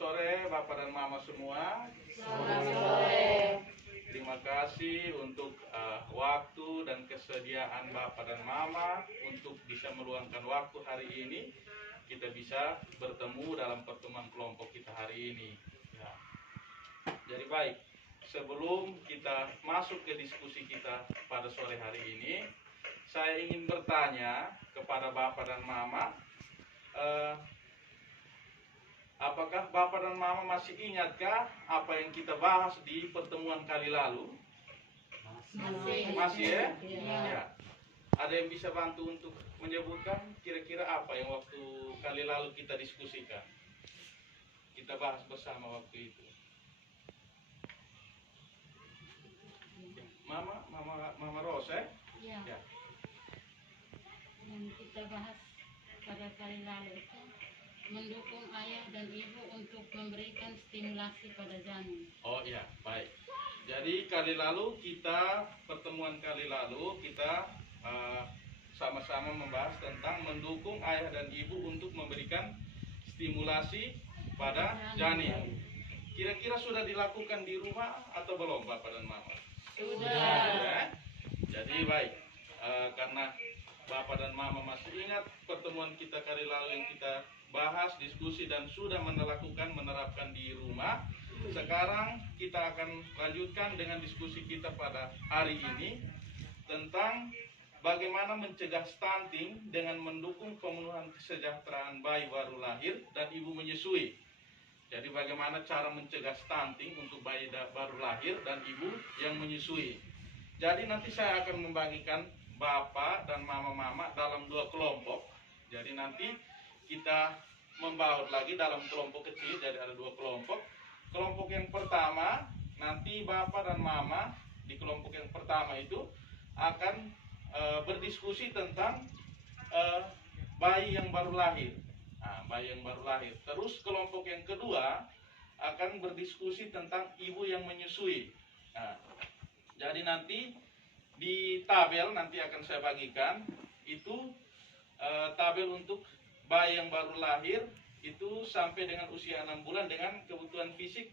sore Bapak dan Mama semua. Selamat sore. Terima kasih untuk waktu dan kesediaan Bapak dan Mama untuk bisa meluangkan waktu hari ini. Kita bisa bertemu dalam pertemuan kelompok kita hari ini. Ya. Jadi baik, sebelum kita masuk ke diskusi kita pada sore hari ini, saya ingin bertanya kepada Bapak dan Mama, apakah Bapak dan Mama masih ingatkah apa yang kita bahas di pertemuan kali lalu? Masih ya? Ya. Ada yang bisa bantu untuk menyebutkan kira-kira apa yang waktu kali lalu kita diskusikan? Kita bahas bersama waktu itu. Mama Rose, Ya. ya. Yang kita bahas pada kali lalu itu mendukung ayah dan ibu untuk memberikan stimulasi pada janin. Oh iya, baik. Jadi pertemuan kali lalu kita sama-sama membahas tentang mendukung ayah dan ibu untuk memberikan stimulasi pada janin. Kira-kira sudah dilakukan di rumah atau belum Bapak dan Mama? Sudah. Jadi baik, karena Bapak dan Mama masih ingat pertemuan kita kali lalu yang kita bahas, diskusi dan sudah menerapkan di rumah. Sekarang kita akan lanjutkan dengan diskusi kita pada hari ini tentang bagaimana mencegah stunting dengan mendukung pemenuhan kesejahteraan bayi baru lahir dan ibu menyusui. Jadi bagaimana cara mencegah stunting untuk bayi baru lahir dan ibu yang menyusui. Jadi nanti saya akan membagikan Bapak dan Mama-Mama dalam 2 kelompok. Jadi nanti kita membaur lagi dalam kelompok kecil, jadi ada 2 kelompok. Kelompok yang pertama, nanti Bapak dan Mama di kelompok yang pertama itu akan berdiskusi tentang bayi yang baru lahir. Nah, bayi yang baru lahir. Terus kelompok yang kedua akan berdiskusi tentang ibu yang menyusui. Nah, jadi nanti di tabel nanti akan saya bagikan itu tabel untuk bayi yang baru lahir itu sampai dengan usia 6 bulan dengan kebutuhan fisik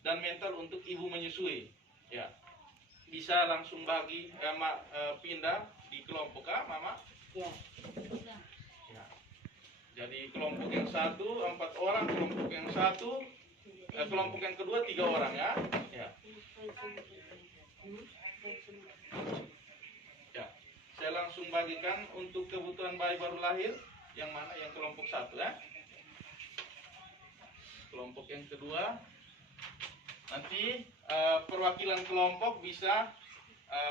dan mental untuk ibu menyusui. Ya, bisa langsung pindah di kelompok A, Mama? Ya. Ya. Jadi kelompok yang satu 4 orang, kelompok yang satu, kelompok yang kedua 3 orang ya. Ya. Ya, saya langsung bagikan untuk kebutuhan bayi baru lahir yang mana yang kelompok 1 ya. Kelompok yang kedua nanti perwakilan kelompok bisa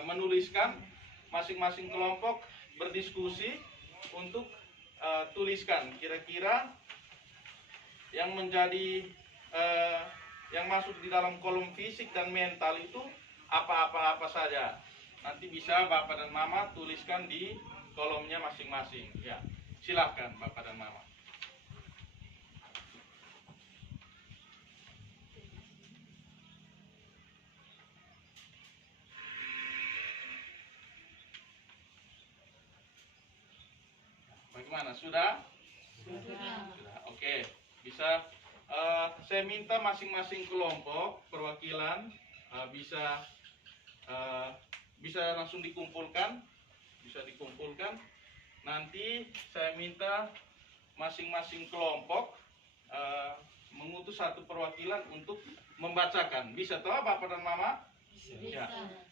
menuliskan, masing-masing kelompok berdiskusi untuk tuliskan kira-kira yang menjadi yang masuk di dalam kolom fisik dan mental itu apa saja. Nanti bisa Bapak dan Mama tuliskan di kolomnya masing-masing. Ya, silakan Bapak dan Mama. Bagaimana? Sudah? Sudah. Oke, bisa. Saya minta masing-masing kelompok perwakilan bisa langsung dikumpulkan, Nanti saya minta masing-masing kelompok mengutus 1 perwakilan untuk membacakan. Bisa toh Bapak dan Mama? Bisa. Ya.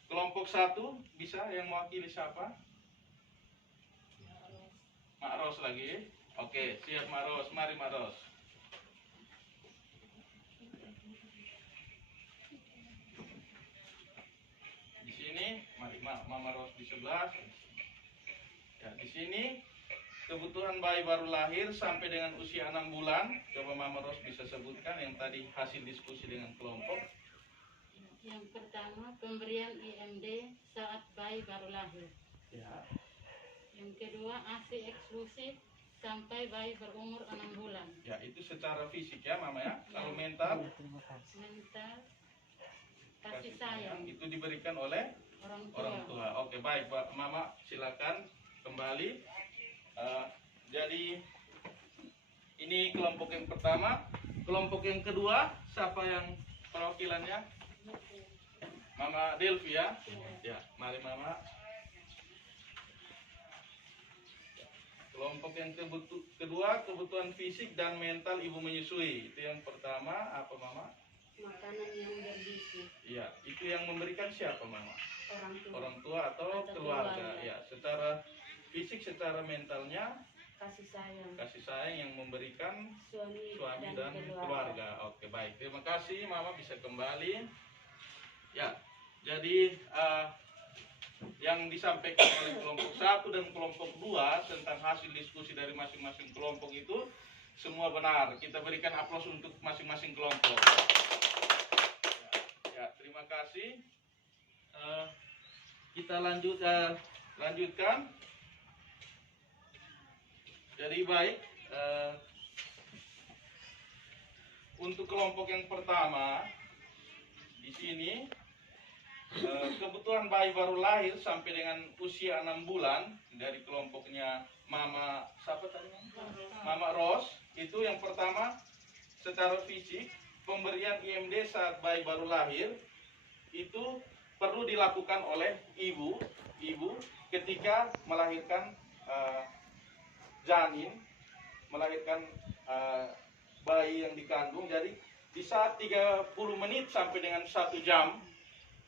Kelompok 1 bisa yang mewakili siapa? Mak Ros lagi. Oke, siap Mak Ros. Mari Mak Ros. Di sini, mari Mama Ros di sebelah. Ya, di sini kebutuhan bayi baru lahir sampai dengan usia 6 bulan. Coba Mama Ros bisa sebutkan yang tadi hasil diskusi dengan kelompok. Yang pertama, pemberian IMD saat bayi baru lahir. Ya. Yang kedua, ASI eksklusif sampai bayi berumur 6 bulan. Ya, itu secara fisik ya Mama ya. Kalau mental, Mental, kasih sayang itu diberikan oleh orang tua. orang tua. Oke, baik Mama, silakan kembali. Jadi ini kelompok yang pertama. kelompok yang kedua, siapa yang perwakilannya? Mama Delvi ya. Ya, mari Mama. Kelompok yang kedua, kebutuhan fisik dan mental ibu menyusui. Itu yang pertama, apa Mama? Makanan yang bergizi. Iya, itu yang memberikan siapa Mama? Orang tua. Orang tua atau keluarga. Ya, secara fisik, secara mentalnya kasih sayang yang memberikan suami dan keluarga. Oke, baik. Terima kasih Mama, bisa kembali. Ya, jadi yang disampaikan oleh kelompok 1 dan kelompok 2 tentang hasil diskusi dari masing-masing kelompok itu semua benar. Kita berikan aplaus untuk masing-masing kelompok. Ya, terima kasih. Kita lanjutkan. Jadi baik, untuk kelompok yang pertama di sini kebutuhan bayi baru lahir sampai dengan usia 6 bulan dari kelompoknya Mama siapa tadi? Mama Ros. Itu yang pertama, secara fisik pemberian IMD saat bayi baru lahir itu perlu dilakukan oleh ibu ketika melahirkan janin, melahirkan bayi yang dikandung. Jadi di saat 30 menit sampai dengan 1 jam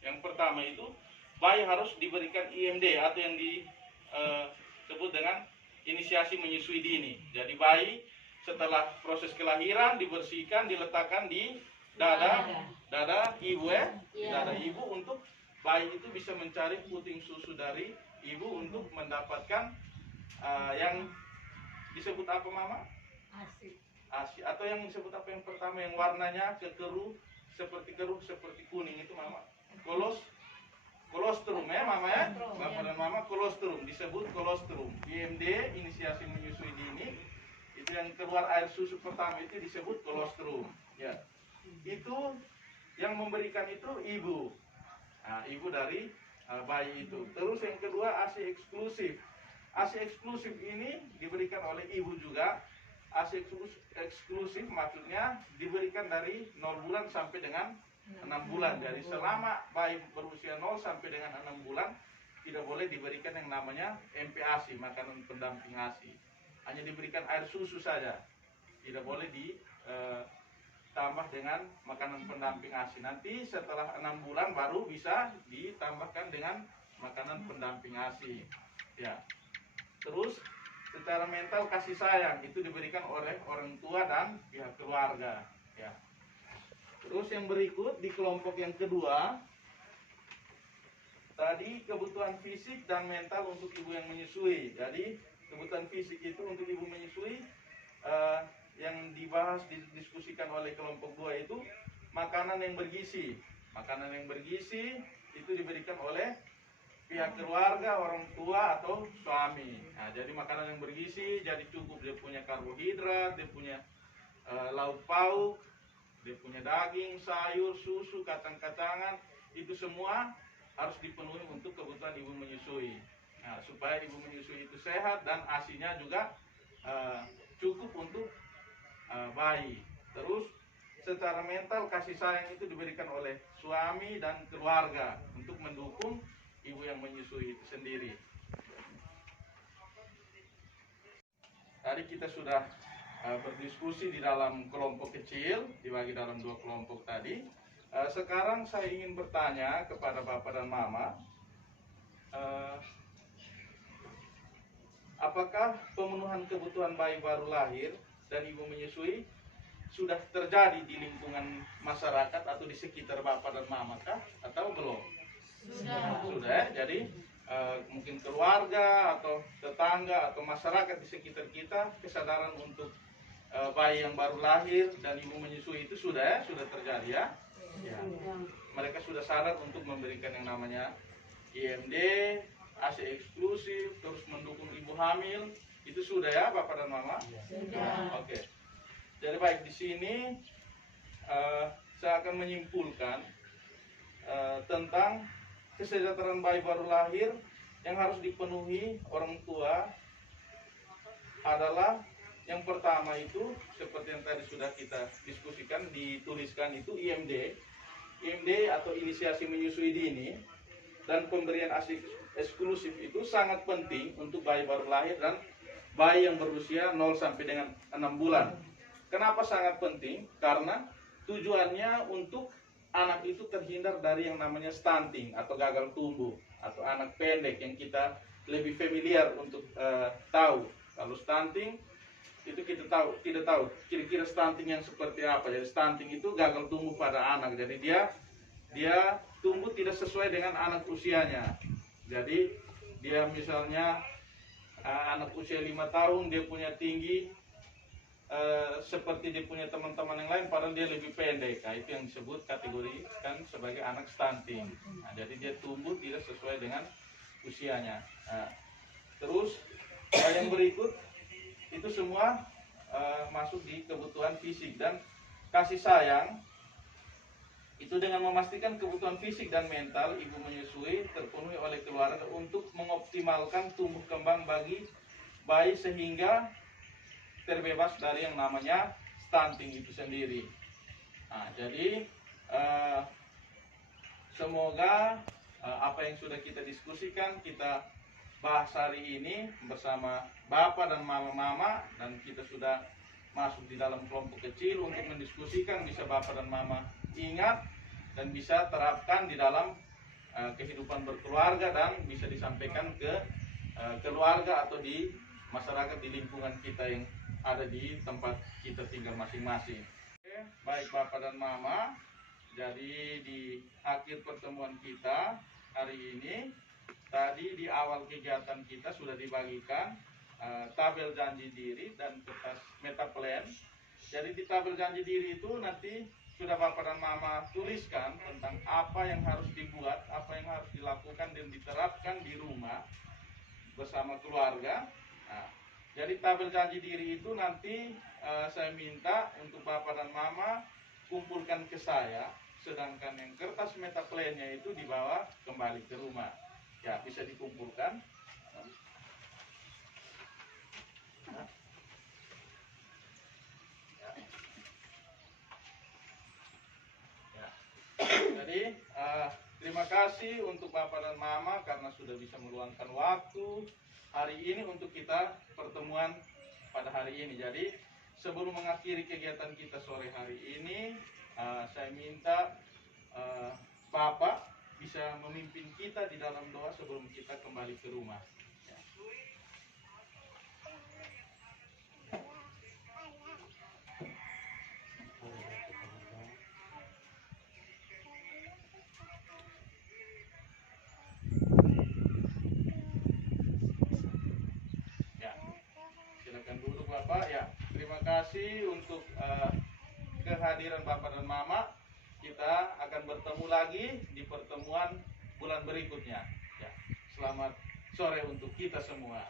yang pertama itu bayi harus diberikan IMD atau yang disebut dengan inisiasi menyusui dini. Jadi bayi setelah proses kelahiran dibersihkan, diletakkan di dada ibu di dada ibu untuk bayi itu bisa mencari puting susu dari ibu untuk mendapatkan yang disebut apa Mama? ASI. Atau yang disebut apa yang pertama yang warnanya seperti kuning itu Mama? Kolostrum ya Mama ya? Bapak dan Mama, kolostrum, disebut kolostrum. IMD, inisiasi menyusui dini, itu yang keluar air susu pertama itu disebut kolostrum. Ya. Itu yang memberikan itu ibu. Nah, ibu dari bayi itu. Terus yang kedua ASI eksklusif. ASI eksklusif ini diberikan oleh ibu juga. ASI eksklusif maksudnya diberikan dari 0 bulan sampai dengan 6 bulan. Jadi selama bayi berusia 0 sampai dengan 6 bulan tidak boleh diberikan yang namanya MPASI, makanan pendamping ASI. Hanya diberikan air susu saja. Tidak boleh ditambah dengan makanan pendamping ASI. Nanti setelah 6 bulan baru bisa ditambahkan dengan makanan pendamping ASI. Ya. Terus secara mental kasih sayang itu diberikan oleh orang tua dan pihak keluarga. Ya. Terus yang berikut di kelompok yang kedua, tadi kebutuhan fisik dan mental untuk ibu yang menyusui. Jadi kebutuhan fisik itu untuk ibu menyusui yang dibahas didiskusikan oleh kelompok 2 itu makanan yang bergizi. Makanan yang bergizi itu diberikan oleh pihak keluarga, orang tua atau suami. Nah, jadi makanan yang bergizi jadi cukup dia punya karbohidrat, dia punya lauk pauk, dia punya daging, sayur, susu, kacang-kacangan, itu semua harus dipenuhi untuk kebutuhan ibu menyusui. Nah, supaya ibu menyusui itu sehat dan ASINya juga cukup untuk bayi. Terus secara mental kasih sayang itu diberikan oleh suami dan keluarga untuk mendukung ibu yang menyusui itu sendiri. Tadi kita sudah berdiskusi di dalam kelompok kecil, dibagi dalam 2 kelompok tadi. Sekarang saya ingin bertanya kepada Bapak dan Mama, apakah pemenuhan kebutuhan bayi baru lahir dan ibu menyusui sudah terjadi di lingkungan masyarakat atau di sekitar Bapak dan Mama kah? Atau belum? Sudah. Jadi mungkin keluarga atau tetangga atau masyarakat di sekitar kita kesadaran untuk bayi yang baru lahir dan ibu menyusui itu sudah terjadi ya. Mereka sudah sadar untuk memberikan yang namanya IMD, ASI eksklusif, terus mendukung ibu hamil, itu sudah ya Bapak dan Mama? Sudah. Oke. Jadi baik, di sini saya akan menyimpulkan tentang kesejahteraan bayi baru lahir yang harus dipenuhi orang tua adalah Yang pertama itu seperti yang tadi sudah kita diskusikan, dituliskan itu IMD. IMD atau inisiasi menyusui dini dan pemberian ASI eksklusif itu sangat penting untuk bayi baru lahir dan bayi yang berusia 0 sampai dengan 6 bulan. Kenapa sangat penting? Karena tujuannya untuk anak itu terhindar dari yang namanya stunting atau gagal tumbuh atau anak pendek yang kita lebih familiar untuk tahu. Kalau stunting itu kita tidak tahu kira-kira stunting yang seperti apa. Jadi stunting itu gagal tumbuh pada anak. Jadi dia tumbuh tidak sesuai dengan anak usianya. Jadi dia misalnya anak usia 5 tahun dia punya tinggi seperti dia punya teman-teman yang lain padahal dia lebih pendek. Nah, itu yang disebut kategorikan sebagai anak stunting. Nah, jadi dia tumbuh tidak sesuai dengan usianya. Nah, terus yang berikut itu semua masuk di kebutuhan fisik dan kasih sayang. Itu dengan memastikan kebutuhan fisik dan mental ibu menyusui terpenuhi oleh keluarga untuk mengoptimalkan tumbuh kembang bagi bayi sehingga terbebas dari yang namanya stunting itu sendiri. Nah, jadi semoga apa yang sudah kita diskusikan, kita bahas hari ini bersama Bapak dan Mama-Mama, dan kita sudah masuk di dalam kelompok kecil untuk mendiskusikan, bisa Bapak dan Mama ingat dan bisa terapkan di dalam kehidupan berkeluarga dan bisa disampaikan ke keluarga atau di masyarakat di lingkungan kita yang ada di tempat kita tinggal masing-masing. Oke, baik Bapak dan Mama, jadi di akhir pertemuan kita hari ini, tadi di awal kegiatan kita sudah dibagikan tabel janji diri dan kertas metaplan. Jadi di tabel janji diri itu nanti sudah Bapak dan Mama tuliskan tentang apa yang harus dibuat, apa yang harus dilakukan dan diterapkan di rumah bersama keluarga. Nah, jadi tabel janji diri itu nanti saya minta untuk Bapak dan Mama kumpulkan ke saya, sedangkan yang kertas metaplannya itu dibawa kembali ke rumah. Ya, bisa dikumpulkan. Jadi terima kasih untuk Bapak dan Mama karena sudah bisa meluangkan waktu hari ini untuk kita pertemuan pada hari ini. Jadi sebelum mengakhiri kegiatan kita sore hari ini, saya minta Bapak bisa memimpin kita di dalam doa sebelum kita kembali ke rumah. Ya, silakan duduk Bapak. Ya, terima kasih untuk kehadiran Bapak dan Mama. Kita akan bertemu lagi di pertemuan bulan berikutnya. Ya, selamat sore untuk kita semua.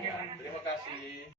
Ya, terima kasih.